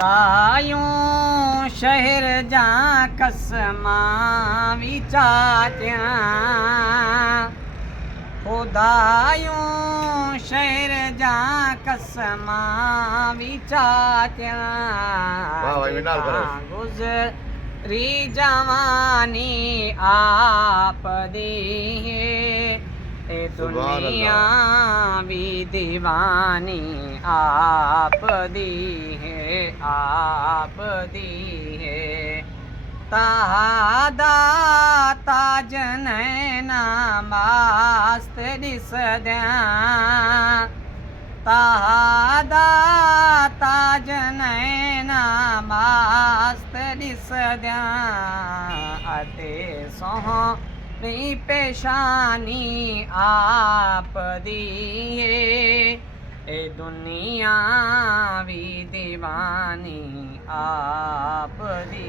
तायूं शहर जा कसमा विचाटिया खुदायूं शहर जा कसमा विचाटिया गुज़री जवानी आप दी ए दुनिया भी दीवानी आप दी है तादा ताज नैना मस्त दिसद्या तादा ताज नैना मस्त दिसद्या अते सोहनी पेशानी आप दी ए दुनिया भी दीवानी आप दी।